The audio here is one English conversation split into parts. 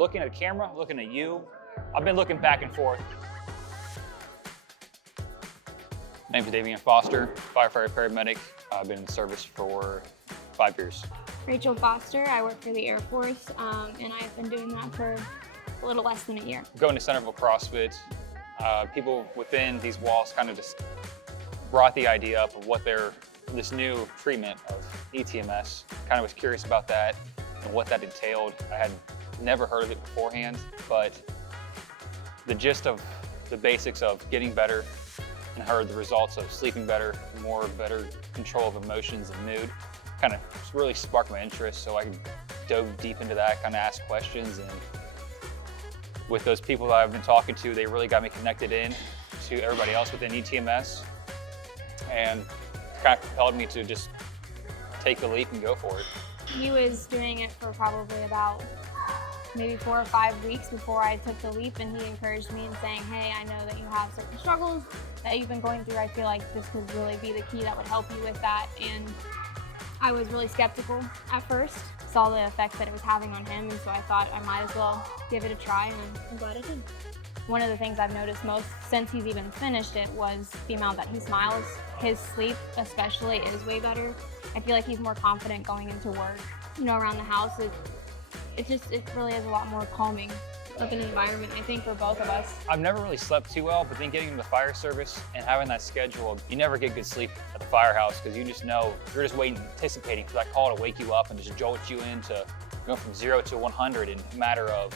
Looking at the camera, looking at you, I've been looking back and forth. My name is Damian, firefighter-paramedic. I've been in the service for 5 years. Rachel Foster, I work for the Air Force, and I've been doing that for a little less than a year. Going to Centerville CrossFit, people within these walls kind of just brought the idea up of what this new treatment of eTMS. Kind of was curious about that and what that entailed. I had never heard of it beforehand, but the gist of the basics of getting better and heard the results of sleeping better, better control of emotions and mood, kind of really sparked my interest. So I dove deep into that, kind of asked questions, and with those people that I've been talking to, they really got me connected in to everybody else within eTMS, and kind of propelled me to just take the leap and go for it. He was doing it for probably about maybe 4 or 5 weeks before I took the leap, and he encouraged me in saying, hey, I know that you have certain struggles that you've been going through. I feel like this could really be the key that would help you with that. And I was really skeptical at first, saw the effect that it was having on him, and so I thought I might as well give it a try, and I'm glad I did. One of the things I've noticed most since he's even finished it was the amount that he smiles. His sleep especially is way better. I feel like he's more confident going into work. You know, around the house, it really is a lot more calming of an environment, I think, for both of us. I've never really slept too well, but then getting into the fire service and having that schedule, you never get good sleep at the firehouse because you just know, you're just waiting, anticipating for that call to wake you up and just jolt you into going from 0 to 100 in a matter of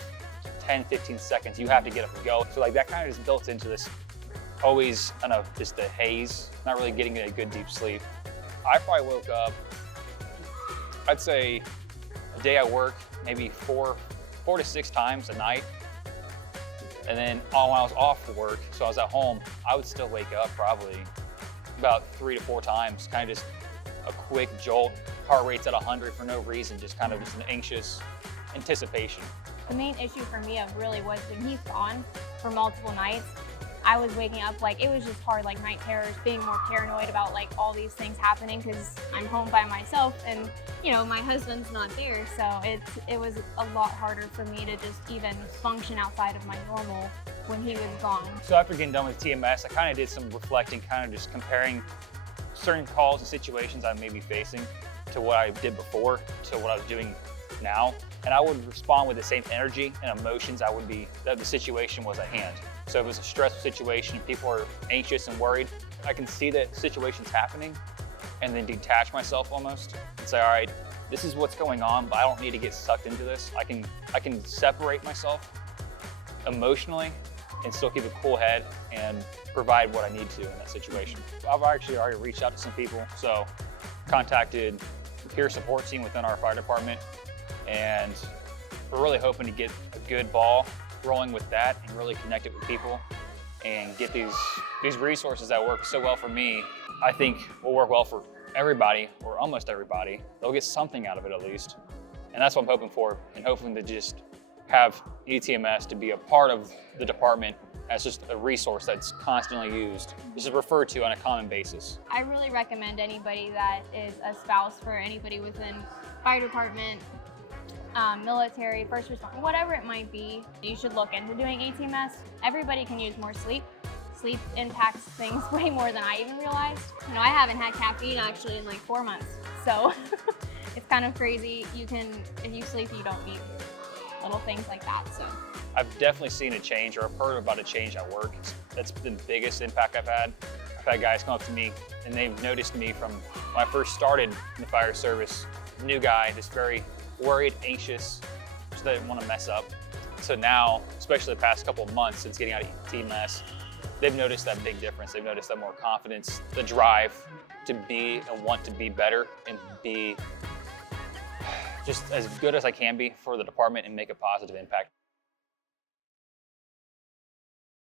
10, 15 seconds. You have to get up and go. So like that kind of is built into this always kind of just the haze, not really getting a good deep sleep. I probably woke up, I'd say a day I work, maybe four to 6 times a night. And then when I was off for work, so I was at home, I would still wake up probably about 3 to 4 times, kind of just a quick jolt, heart rate's at 100 for no reason, just kind of just an anxious anticipation. The main issue for me really was when he's gone for multiple nights, I was waking up like, it was just hard, like night terrors, being more paranoid about like all these things happening because I'm home by myself and, you know, my husband's not there. So it was a lot harder for me to just even function outside of my normal when he was gone. So after getting done with TMS, I kind of did some reflecting, kind of just comparing certain calls and situations I may be facing to what I did before to what I was doing now. And I would respond with the same energy and emotions that the situation was at hand. So if it was a stressful situation, people are anxious and worried, I can see that situation's happening and then detach myself almost and say, all right, this is what's going on, but I don't need to get sucked into this. I can separate myself emotionally and still keep a cool head and provide what I need to in that situation. I've actually already reached out to some people. So contacted the peer support team within our fire department, and we're really hoping to get a good ball rolling with that and really connect it with people and get these resources that work so well for me, I think will work well for everybody or almost everybody. They'll get something out of it at least. And that's what I'm hoping for, and hoping to just have eTMS to be a part of the department as just a resource that's constantly used. This is referred to on a common basis. I really recommend anybody that is a spouse for anybody within fire department, military, first responder, whatever it might be, you should look into doing eTMS. Everybody can use more sleep. Sleep impacts things way more than I even realized. You know, I haven't had caffeine actually in like 4 months, so it's kind of crazy. If you sleep, you don't need little things like that. So I've definitely seen a change, or I've heard about a change at work. That's the biggest impact I've had. I've had guys come up to me and they've noticed me from when I first started in the fire service. New guy, just very worried, anxious, just didn't want to mess up. So now, especially the past couple of months since getting out of eTMS, they've noticed that big difference. They've noticed that more confidence, the drive to be and want to be better and be just as good as I can be for the department and make a positive impact.